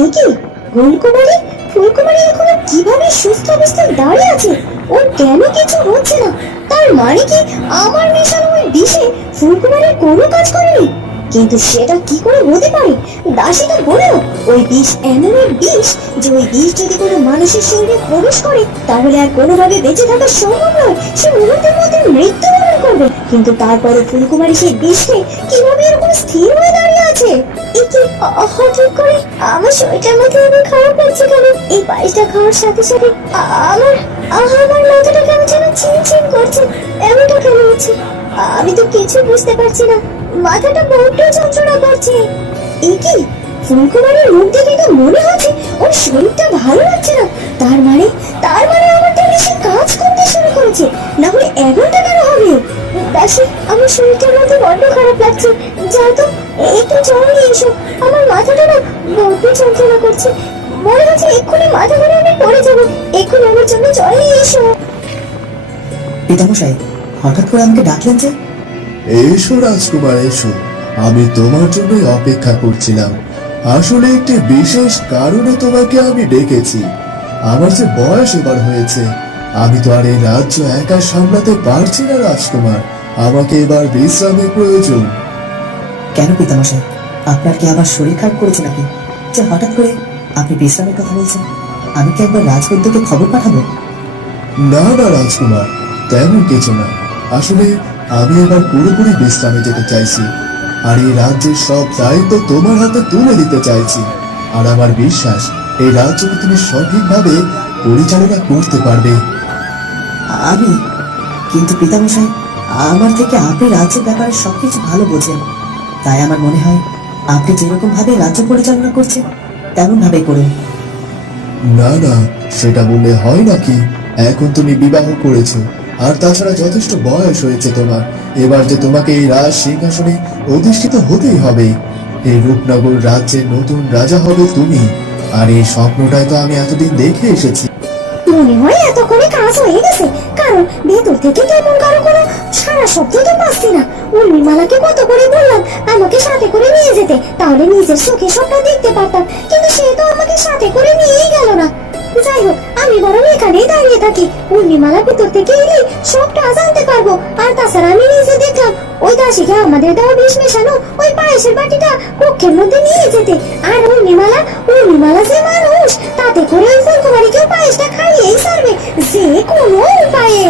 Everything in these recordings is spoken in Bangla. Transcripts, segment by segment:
এই কি ফুলকুমারী? ফুলকুমারী এখনো কিভাবে সুস্থ অবস্থায় দাঁড়িয়ে আছে? ওর কেন কিছু হচ্ছে না? তার মানে কি আমার মেশানো ওই বিষে ফুলকুমারীর কোনো কাজ করেনি? কিন্তু সেটা কি করে হতে পারে? দাসীটা বলল ওই বিষ এমন এক বিষ যে ওই বিষ যদি কোনো মানুষের শরীরে প্রবেশ করে তাহলে আর কোনোভাবে বেঁচে থাকা সম্ভব নয়, সে মুহূর্তের মধ্যে মৃত্যুবরণ করবে। কিন্তু তারপরে ফুলকুমারী সেই বিষে কিভাবে এরকম স্থির হয়ে দাঁড়িয়ে আছে? একে হঠাৎ করে আমার শরীরটার মধ্যে এমন খারাপ লাগছে কেন? এই পায়েসটা খাওয়ার সাথে সাথে আমার আমার মাথাটা কেমন যেন ছিমছিম করছে। এমনটা কেন হচ্ছে? আমি তো কিছু বুঝতে পারছি না, মাথাটা বড্ড যন্ত্রণা করছে। একি ফুলকুমারীর মুখ দেখে তো মনে হচ্ছে ওর শরীরটা ভালো লাগছে না। তার মানে আমার তো সে কাজ করতে শুরু করেছে, না হলে এমনটা কেন হবে? দাসী, আমার শরীরটার মধ্যে বড্ড খারাপ লাগছে, যাও তো একটু জল নিয়ে এসো। আমার মাথাটা না বড্ড যন্ত্রণা করছে, মনে হচ্ছে এক্ষুনি মাথা ঘুরে আমি পড়ে যাবো। এক্ষুনি আমার জন্য জল নিয়ে এসো। পিতামশাই, হঠাৎ করে আমাকে ডাকলেন যে? এসো রাজকুমার, এসো। আমি তোমার জন্যই অপেক্ষা করছিলাম। আসলে একটি বিশেষ কারণে তোমাকে আমি ডেকেছি। আমার যে বয়স এবার হয়েছে, আমি তো আর এই রাজ্য একা সামলাতে পারছি না রাজকুমার। আমাকে এবার বিশ্রামের প্রয়োজন। কেন পিতামশাই, আপনার কি আবার শরীর খারাপ করেছে নাকি যে হঠাৎ করে আপনি বিশ্রামের কথা বলছেন? আমি কি একবার রাজবৈদ্যকে খবর পাঠাবো? না না রাজকুমার, তেমন কিছু না। আসলে আমি এবার পুরোপুরি বিশ্রামে যেতে চাইছি, আর এই রাজ্যের সব দায়িত্ব তোমার হাতে তুলে দিতে চাইছি। আর আমার বিশ্বাস এই রাজ্যকে তুমি সঠিকভাবে পরিচালনা করতে পারবে। আমি? কিন্তু পিতামশাই, আমার থেকে আপনি রাজ্যের ব্যাপারে সবকিছু ভালো বোঝেন, তাই আমার মনে হয় আপনি যেরকম ভাবে রাজ্য পরিচালনা করছেন তেমন ভাবে করুন। না না, সেটা বললে হয় নাকি? এখন তুমি বিবাহ করেছো, আর তাছাড়া যথেষ্ট বয়স হয়েছে তোমার। এবার যে তোমাকে এই রাজ সিংহাসনে অধিষ্ঠিত হতেই হবে। এই রূপনগর রাজ্যের নতুন রাজা হবে তুমি। আর এই স্বপ্নটাই তো আমি এতদিন দেখে এসেছি। মনে হয় এতক্ষণে কাজ হয়ে গেছে, কারণ ভেতর থেকে কেমন কারো কোনো সারা শব্দ তো পাচ্ছি না। উর্মিমালাকে কত করে বললাম আমাকে সাথে করে নিয়ে যেতে, তাহলে নিজের চোখে সবটা দেখতে পারতাম, কিন্তু সে তো আমাকে সাথে করে নিয়েই গেল না। যাই হোক, আমি বরং এখানেই দাঁড়িয়ে থাকি। উর্মিমালা ভিতর থেকে এলে সবটা জানতে পারবো। আর তাছাড়া আমি নিজে দেখলাম ওই দাসীকে আমাদের দেওয়া বিষ মেশানো ওই পায়েসের বাটিটা কক্ষের মধ্যে নিয়ে যেতে। আর উর্মিমালা যে মানুষ, তাতে করে ওই ফুলকুমারীকে পায়েসটা খাইয়েই ছাড়বে যে কোনো উপায়ে।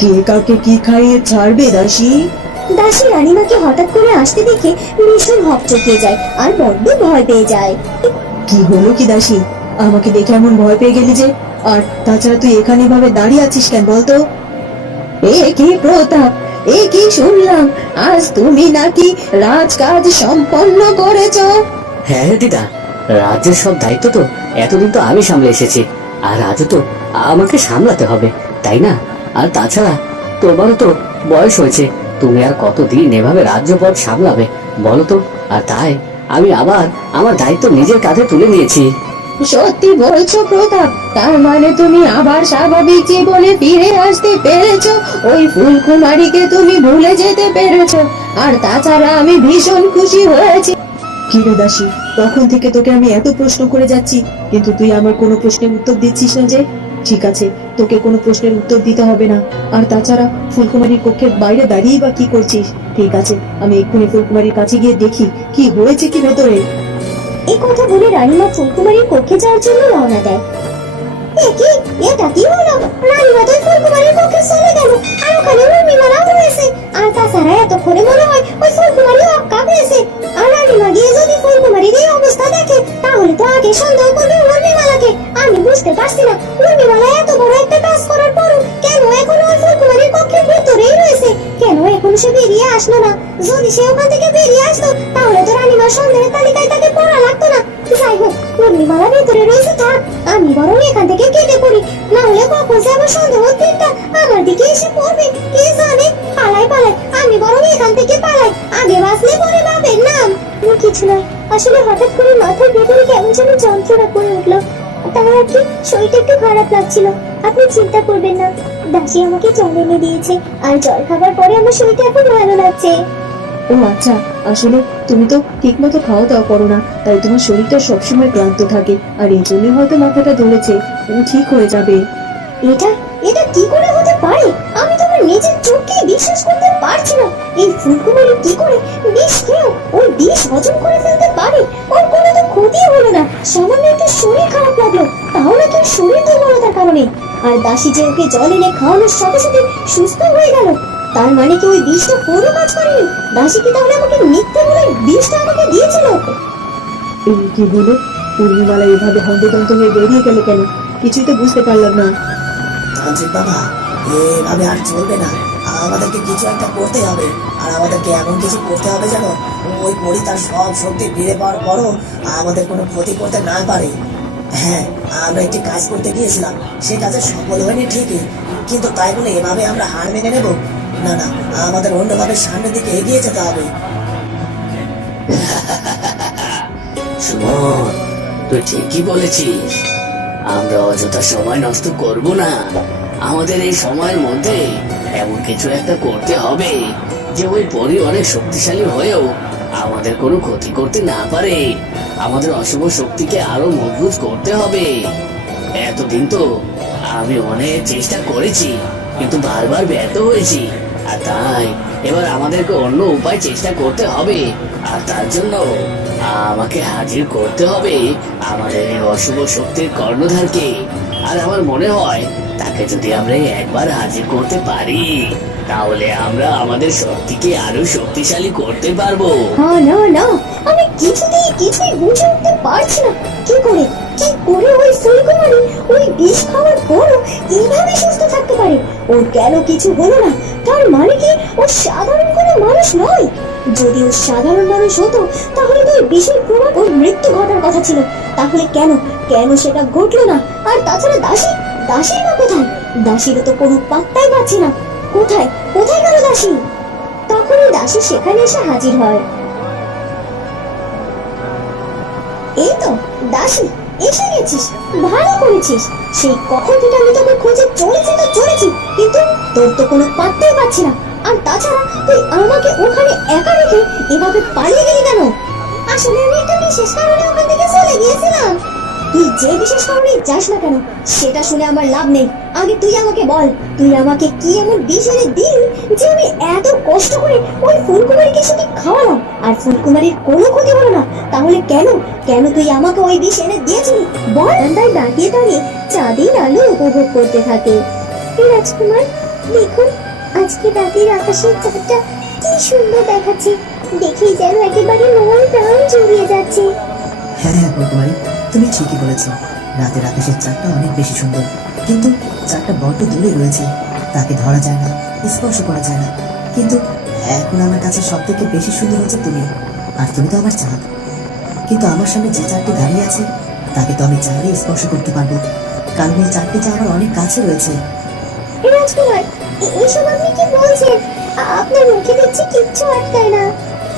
কে কাকে কি খাইয়ে ছাড়বে দাসী? দাসী রানীমাকে হঠাৎ করে আসতে দেখে ভীষণ হকচকিয়ে যায় আর বড্ড ভয় পেয়ে যায়। কি হলো কি দাসী, আমাকে দেখে এমন ভয় পেয়ে গেলি যে? আর তাছাড়া তুই এখানে ভাবে দাঁড়িয়ে আছিস কেন বলতো? এ কি প্রতাপ, এ কি শুনলাম আজ তুমি নাকি রাজকাজ সম্পন্ন করেছো? হ্যাঁ দিদা, রাজ্যের সব দায়িত্ব তো এতদিন তো আমি সামলে এসেছি, আর আজও তো আমাকে সামলাতে হবে, তাই না? আর তাছাড়া তোমারও তো বয়স হয়েছে, তুমি আর কতদিন এভাবে রাজ্যপদ সামলাবে বলো তো? আর তাই আমি আবার আমার দায়িত্ব নিজের কাঁধে তুলে নিয়েছি। সত্যি বলছো প্রতাপ? তার মানে তুমি আবার স্বাভাবিক জীবনে ফিরে আসতে পেরেছো? ওই ফুলকুমারীকে তুমি ভুলে যেতে পেরেছো? আর তাছাড়া আমি ভীষণ খুশি হয়েছি। কি রে দাসী, তখন থেকে তোকে আমি এত প্রশ্ন করে যাচ্ছি, কিন্তু তুই আমার কোনো প্রশ্নের উত্তর দিচ্ছিস না যে? ঠিক আছে, তোকে কোনো প্রশ্নের উত্তর দিতে হবে না। আর তাছাড়া ফুলকুমারীর কক্ষের বাইরে দাঁড়িয়ে বা কি করছিস? ঠিক আছে, আমি এক্ষুনি ফুলকুমারীর কাছে গিয়ে দেখি কি হয়েছে কি ভেতরে। এই কথা বলে রানীমা ফুলকুমারীর কক্ষে যাওয়ার জন্য রওনা দেয়। এটা কি হলো? রানীমা তো ফুলকুমারীর কক্ষে চলে গেল, আর ওখানে উর্মিমালা রয়েছে। আর তাছাড়া এতক্ষণে মনে হয় ওই ফুলকুমারী অক্কা পেয়েছে। আর রানীমা গিয়ে যদি ফুলকুমারীর এই অবস্থা দেখে তাহলে তো আগে সন্দেহ করবে উর্মিমালাকে। আমি বুঝতে পারছি না উর্মিমালা এত বড় একটা কাজ করার পরও কেন এখন ওই ফুলকুমারীর কক্ষের ভেতরেই রয়েছে, কেন এখন সে বেরিয়ে আসলো না? যদি সে ওখান থেকে বেরিয়ে আসতো তাহলে তো রানীমার সন্দেহের তালিকায় তাকে পড়া লাগতো না। যাই হোক, উর্মিমালা ভেতরে রয়েছে থাক, আমি বরং এখান থেকে কেটে পড়ি, না হলে কখন যে আমার সন্দেহ তীরটা আমার দিকে এসে পড়বে কে জানে। পালাই, আমি বরং এখান থেকে পালাই, আগে বাঁচলে পরে বাপের নাম। কিছু নয়, আসলে হঠাৎ করে মাথার ভেতরে কেমন যেন যন্ত্রণা করে উঠলো, তাই আর কি শরীরটা একটু খারাপ লাগছিল। আপনি চিন্তা করবেন না, দাসী আমাকে জল এনে দিয়েছে, আর জল খাবার পরে আমার শরীরটা এখন ভালো লাগছে। ও ও আচ্ছা, আসলে তুমি তো ঠিক মতো খাওয়া দাওয়া করো না, তাই তোমার শরীরটা সবসময় ক্লান্ত থাকে, আর এই জন্য হয়তো মাথাটা ধরেছে। তুমি ঠিক হয়ে যাবে। এটা এটা কি করে হতে পারে? আমি তো আমার নিজের চোখকেই বিশ্বাস করতে পারছি না। এই ফুলকুমারী কি করে বিষ খেয়েও ওই বিষ হজম করে ফেলতে পারে? ওর কোনো তো ক্ষতি হলো না, সামান্য একটু শরীর খারাপ লাগলো, তাও নাকি ওর শরীর দুর্বলতার কারণে। আর দাসী যে ওকে জল এনে খাওয়ানোর সাথে সাথে সুস্থ হয়ে গেল, তার মানে কি ওই বিষটা কোনো কাজ করেনি? দাসী কি তাহলে আমাকে মিথ্যে বলে বিষটা আমাকে দিয়েছিল? এই কি হলো? পূর্ণিমালা এভাবে হন্তদন্ত হয়ে বেরিয়ে গেল কেন? কিছুই তো বুঝতে পারলাম না। তান্ত্রিক বাবা, এভাবে আর চলবে না। আমাদেরকে কিছু একটা করতে হবে, আর আমাদেরকে এমন কিছু করতে হবে যেন ওই পরি তার সব শক্তি ফিরে পাওয়ার পরও আমাদের কোনো ক্ষতি করতে না পারে। হ্যাঁ, আমরা একটি কাজ করতে গিয়েছিলাম, সে কাজে সফল হয়নি ঠিকই, কিন্তু তাই বলে এভাবে আমরা হার মেনে নেব না। না, আমাদের অন্যভাবে সামনের দিকে এগিয়ে যেতে হবে। সুমন, তুই ঠিকই বলেছিস। আমরা অযথা সময় নষ্ট করব না। আমাদের এই সময়ের মধ্যে এমন কিছু একটা করতে হবে যে ওই পরি অনেক শক্তিশালী হয়েও আমাদের কোনো ক্ষতি করতে না পারে। আমাদের অশুভ শক্তিকে আরো মজবুত করতে হবে। এতদিন তো আমি অনেক চেষ্টা করেছি, কিন্তু বারবার ব্যর্থ হয়েছি। আর তাই এবার আমাদেরকে অন্য উপায় চেষ্টা করতে হবে। আর তার জন্য আমাকে হাজির করতে হবে আমাদের এই অশুভ শক্তির কর্ণধারকে। আর আমার মনে হয় তাকে যদি আমরা একবার হাজির করতে পারি, তাহলে আমরা আমাদের শক্তিকে আরো শক্তিশালী করতে পারবো। না না, আমি কিছুই বুঝে উঠতে পারছি না। কি করে ওই ফুলকুমারী ওই বিষ খাওয়ার পরও এইভাবে সুস্থ থাকতে পারে? ওর কেন কিছু হলো না? তার মানে কি ও সাধারণ কোনো মানুষ নয়? যদি ও সাধারণ মানুষ হতো তাহলে তো ওই বিষের প্রভাব ওর মৃত্যু ঘটার কথা ছিল। তাহলে কেন সেটা ঘটলো না? আর তাছাড়া দাসী বা কোথায়? দাসীরও তো কোনো পাত্তাই পাচ্ছি না। কোথায় গেল দাসী? তখনই দাসী সেখানে এসে হাজির হয়। এই তো দাসী, এসে গেছিস, ভালো করেছিস। সেই কখন থেকে আমি তোকে খুঁজে চলেছি, কিন্তু তোর তো কোনো পাত্তাই পাচ্ছি না। আর তাছাড়া তুই আমাকে ওখানে একা রেখে এভাবে পালিয়ে গেলি কেন? আসলে আমি একটা বিশেষ কারণে ওখান থেকে চলে গিয়েছিলাম। তুই যে বিশেষ কারণে যাস না কেন সেটা শুনে আমার লাভ নেই। আগে তুই আমাকে বল, তুই আমাকে কি এমন বিষ এনে দিলি যে আমি এত কষ্ট করে ওই ফুলকুমারীকে সেটি খাওয়ালাম আর ফুলকুমারীর কোনো ক্ষতি হলো না? তাহলে কেন তুই আমাকে ওই বিষ এনে দিয়েছিলি বল? তাই দাঁড়িয়ে চাঁদের আলো উপভোগ করতে থাকে। রাজকুমার, দেখুন আজকে রাতের আকাশের চাঁদটা কি সুন্দর দেখাচ্ছে, দেখেই যেন একেবারে মন প্রাণ জুড়িয়ে যাচ্ছে। হ্যাঁ ফুলকুমারী, তুমি ঠিকই বলেছ। রাতের আকাশের চাঁদটা অনেক বেশি সুন্দর, কিন্তু চাঁদটা বড্ড দূরে রয়েছে, তাকে ধরা যায় না, স্পর্শ করা যায় না। কিন্তু এখন আমার কাছে সব থেকে বেশি সুন্দর হচ্ছে তুমি, আর তুমি তো আমার চাঁদ। কিন্তু আমার সামনে যে চাঁদটি দাঁড়িয়ে আছে তাকে তো আমি চাইলে স্পর্শ করতে পারবো, কারণ এই চাঁদটি তো আমার অনেক কাছে রয়েছে। রাজকুমার, এসব আপনি কি বলছেন? আপনার মুখে দেখছি কিচ্ছু আটকায় না।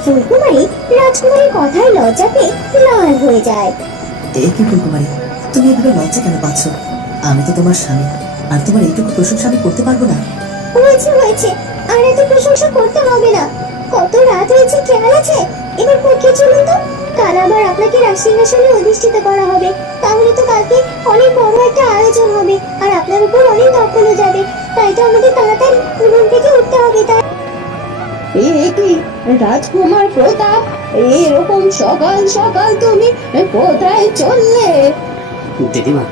ফুলকুমারী রাজকুমারীর কথায় লজ্জা পেয়ে লাল হয়ে যায়। এই কি ফুলকুমারী, তুমি এভাবে লজ্জা কেন পাচ্ছ? আমি তো তোমার স্বামী, আর তোমার এইটুকু প্রশংসা আমি করতে পারবো না? হয়েছে, আর এত প্রশংসা করতে হবে না। কত রাত হয়েছে খেয়াল আছে? এবার পক্ষে চলুন তো, কাল আবার আপনাকে রাজসিংহাসনে অধিষ্ঠিত করা হবে। তাহলে তো কালকে অনেক বড় একটা আয়োজন হবে, আর আপনার উপর অনেক দখলও যাবে। তাই তো আমাদের তাড়াতাড়ি ঘুম থেকে উঠতে হবে। তাই এ কি রাজকুমার প্রতাপ, এরকম সকাল সকাল তুমি কোথায় চললে? দিদিমা,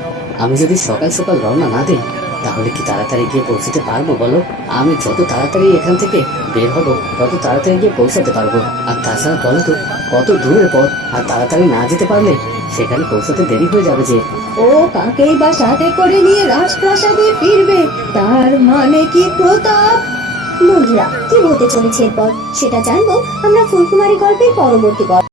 আমি যদি সকাল সকাল রওনা না দিই তাহলে কি তাড়াতাড়ি গিয়ে পৌঁছতে পারবো বলো? আমি যত তাড়াতাড়ি এখান থেকে বের হব তত তাড়াতাড়ি গিয়ে পৌঁছাতে পারবো। আর তাছাড়া বলো তো, কত দূরের পথ, আর তাড়াতাড়ি না যেতে পারলে সেখানে পৌঁছাতে দেরি হয়ে যাবে যে। ও কাকেই বা সাথে করে নিয়ে রাজপ্রাসাদে ফিরবে, তার মানে কি প্রতাপ? বন্ধুরা, কি হতে চলেছে এরপর সেটা জানবো আমরা ফুলকুমারী গল্পের পরবর্তী